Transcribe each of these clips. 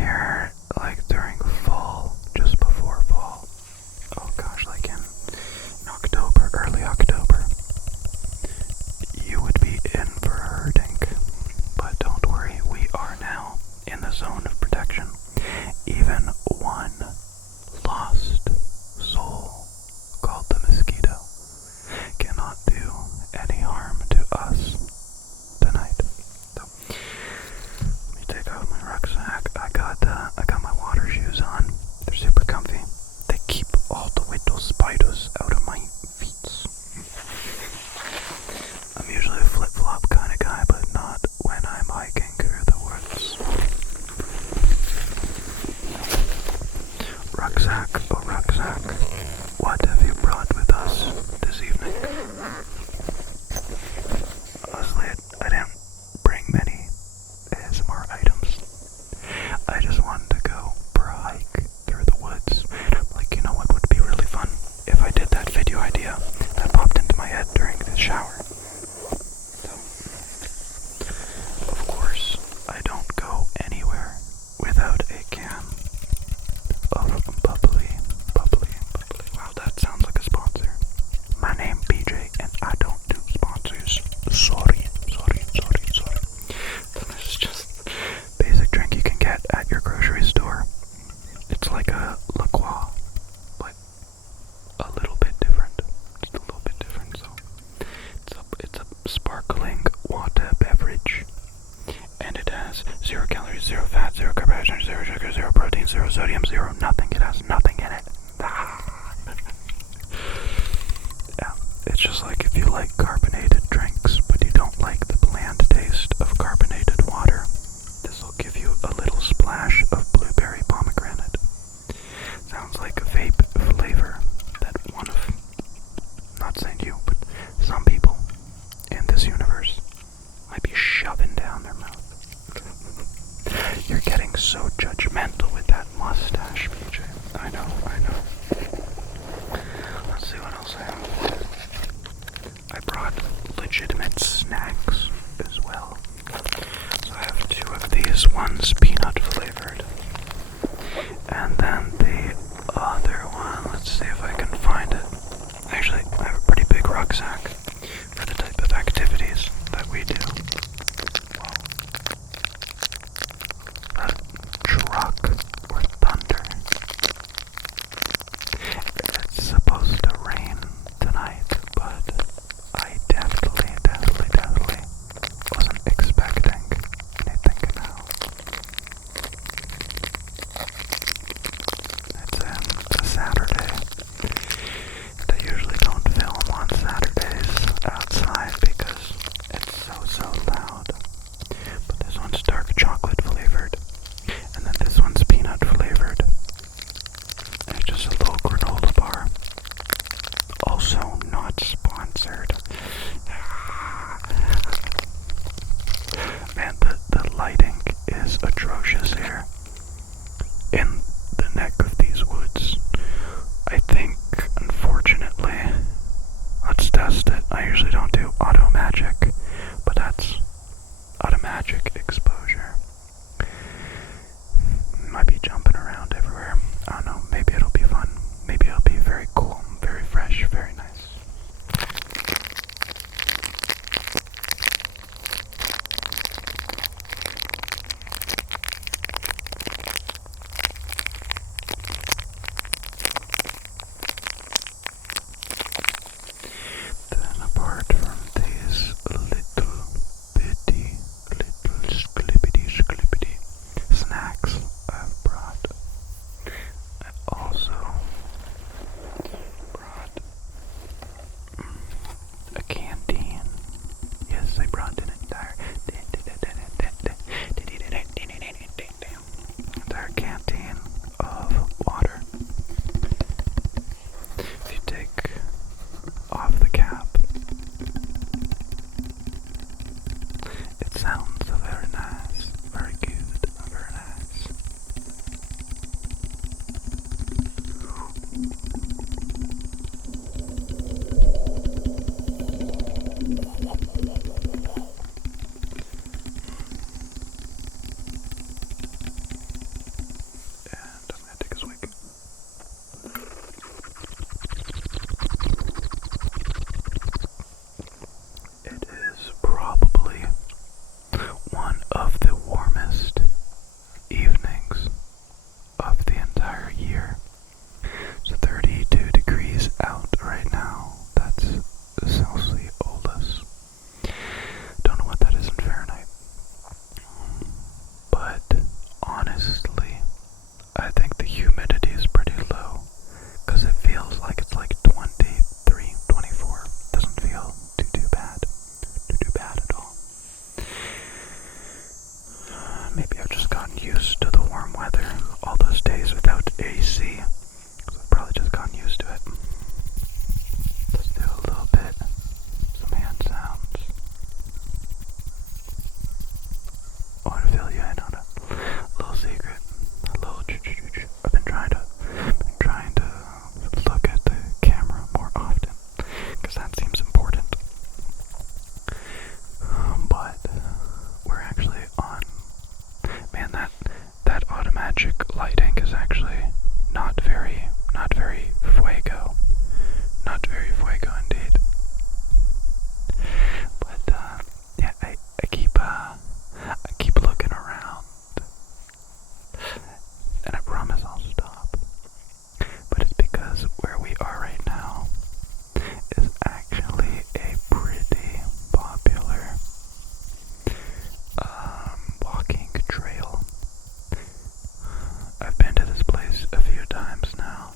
here like during fall, just before fall. Oh gosh, like in October, early October. You would be in for a hurting. But don't worry, we are now in the zone of protection. Even one lost soul called the mosquito cannot do any harm to us tonight. So, let me take out my rucksack. I got my water shoes on. They're super comfy. They keep all the little spiders out of my feet. I'm usually a flip-flop kind of guy, but not when I'm hiking through the woods. Rucksack, oh rucksack, what have you brought with us this evening? Honestly, I didn't bring many ASMR items. I just wanted to go for a hike through the woods. Like, you know what would be really fun? If I did that video idea that popped into my head during the shower. So, of course, I don't go anywhere without a can of bubbly. Wow, that sounds like a sponsor. My name BJ, and I don't do sponsors. Sorry. This is just basic drink you can get at your grocery store. It's like a La Croix, but a little bit different. Just a little bit different. So it's a sparkling water beverage, and it has 0 calories, 0 fat, 0 carbohydrates, 0 sugar, 0 protein, 0 sodium, 0 nothing. It has nothing in it. Yeah, it's just like if you like carbonated drinks, but you don't like the bland taste of carbonated water, this will give you a little splash of blueberry pomegranate. Sounds like a vape flavor that one of, not saying you, but some people in this universe might be shoving down their mouth. You're getting so judgmental with that mustache, BJ. I know. Let's see what else I have. I brought legitimate snacks as well. So I have 2 of these. One's peanut flavored. And then the other one, let's see if I can find it. Actually, I have a pretty big rucksack for the type of activities that we do. A truck or thunder. It's supposed to rain tonight, but I definitely wasn't expecting anything now. It's a Saturday. They usually don't film on Saturdays outside because it's so loud. But this one's dark chocolate flavored, and then this one's peanut flavored. And it's just a little granola bar. Also not sponsored. Man, the lighting is atrocious here. In the neck of these woods. I think, unfortunately, let's test it. I usually don't do auto magic, but that's automagic exposure. Might be jumping around everywhere. I don't know, maybe it'll be fun. Maybe it'll be very cool, very fresh, very nice. Then apart from these little scribbity snacks I've brought, I also brought a canteen. Yes, I brought an entire canteen of water. If you take off the cap, it sounds very nice, very good, very nice. used to the warm weather. All those days without AC. So I've probably just gotten used to it. Let's do a little bit. Some hand sounds. I want to fill you in on a little secret. A little ch-ch-ch-ch. I've been trying to look at the camera more often. Because that seems important. But we're actually on. Man, that automatic lighting is actually not very fuego. Not very fuego indeed. But yeah, I keep looking around, and I promise I'll stop. But it's because where we are right now is actually a pretty popular walking trail. I've been to this place a few times now,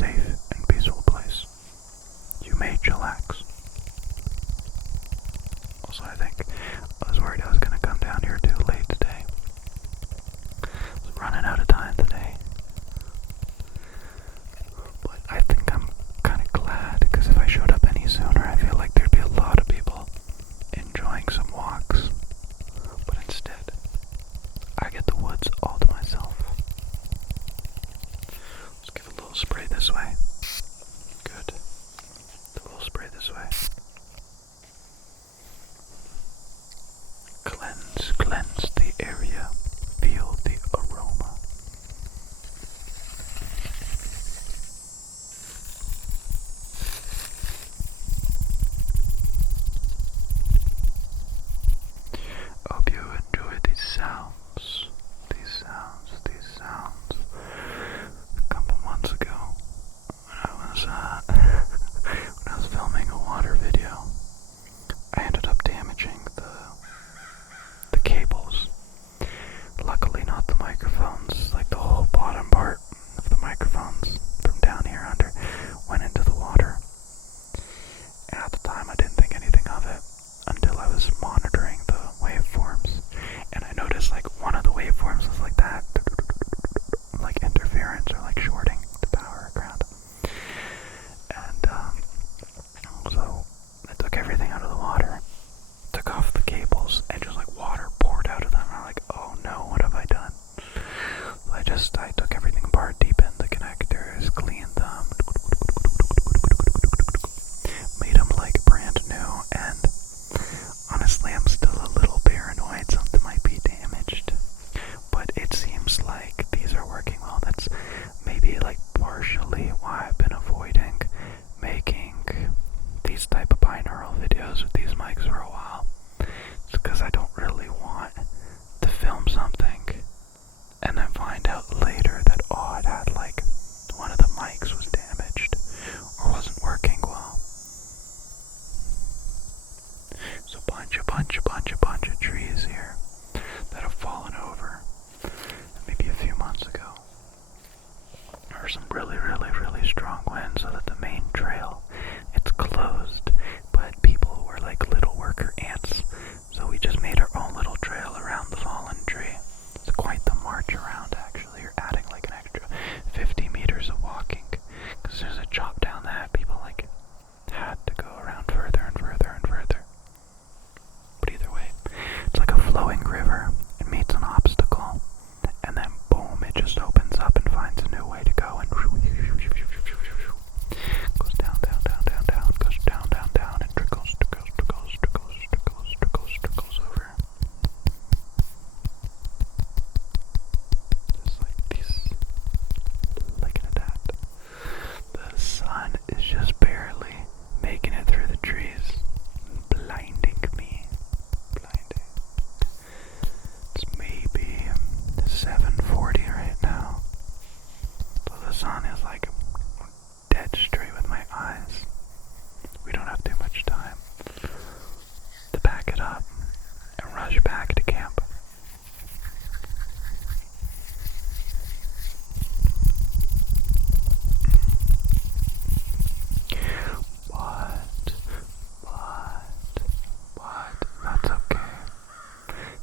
safe and peaceful place. You may chillax. Also, I think I was worried I was going to come down here too late today. I was running out of time today. But I think I'm kind of glad, because if I showed up any sooner, I feel like there'd be a lot of people enjoying some walks. But instead, I get the woods all to myself. Let's give a little spray this way. Good. A little spray this way. Cleanse the area. Feel the aroma. Hope you enjoy these sounds. A couple months ago, when I was filming a water video, I ended up damaging the cables. Luckily not the microphones, like the whole bottom part of the microphones from down here under went into the water. And at the time I didn't think anything of it until I was monitoring the waveforms. And I noticed like one of the waveforms was like that, like interference or like shorting the power ground. And so I took everything out of the water, took off the cables, and just like water poured out of them. I'm like, oh no, what have I done? So I took everything apart, deepened the connectors, cleaned them, made them like brand new, and honestly I'm still a little paranoid something might be damaged. But it seems like these are working well. That's maybe like partially why I've been avoiding making these type of binaural videos with these mics for a while. It's because I don't really want to film something and then find out later that, oh, it had like one of the mics was damaged or wasn't working well. So bunch of trees here that have fallen over maybe a few months ago. There were some really strong winds, so that the main trail, it's closed, but people were like little worker ants, so we just made our own little trail around the fallen tree. It's quite the march around, actually. You're adding like an extra 50 meters of walking, because there's a chop down that people like had to go around further and further and further. But either way, it's like a flowing river. It meets an obstacle, and then boom, it just opens up and finds a new way to go, and goes down, goes down, and trickles over. Just like this. Looking at that. The sun is just barely making it through the trees, blinding me. It's maybe 7:40 right now. So the sun is like dead straight with my eyes. We don't have too much time to pack it up and rush back to camp. But that's okay.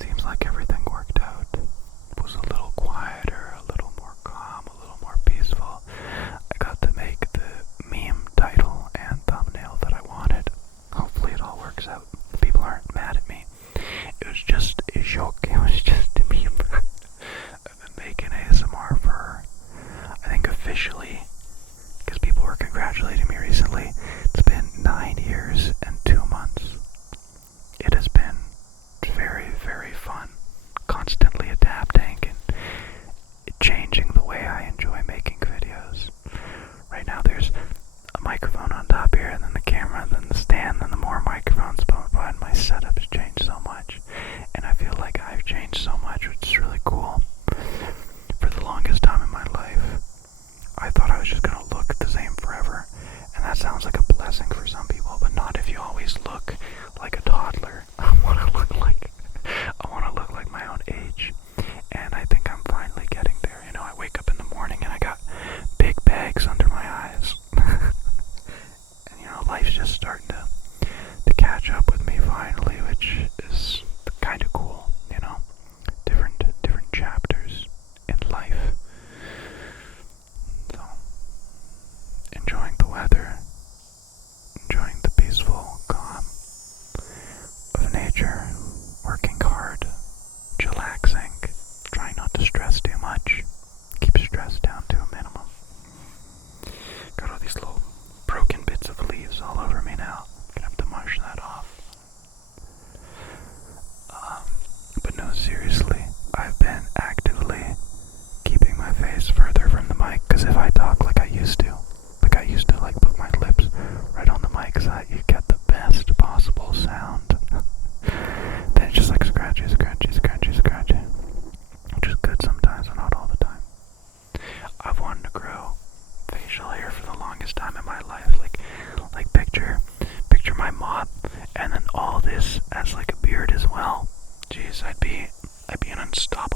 Seems like everything worked out. It was a little quieter, a little more calm, a little more peaceful. I got to make the meme title and thumbnail that I wanted. Hopefully it all works out. People aren't mad at me. It was just a joke. It was just a meme. I've been making ASMR for, I think officially, because people were congratulating me recently, it's been 9 years and 2 months. It has been very fun, constantly adapting and changing the way I enjoy making videos. Right now there's a microphone on top here, and then the camera, then the stand, then the more microphones, but my setup has changed so much, and I feel like I've changed so much, which is really cool. For the longest time in my life, I thought I was just gonna look the same forever, and that sounds like a blessing for some people, but not if you always look like a toddler. I want to look like my own age, and I think I'm finally getting there. You know, I wake up in the morning and I got big bags under my eyes. all over me now. I'm gonna have to mush that off. But no, seriously, I've been actively keeping my face further from the mic, because if I talk like I used to like put my lips right on the mic so that you get the best possible sound, then it's just like scratchy, which is good sometimes, but not all the time. I've wanted to grow facial hair for the longest time in my life, like picture my mop, and then all this as like a beard as well. Jeez, I'd be an unstoppable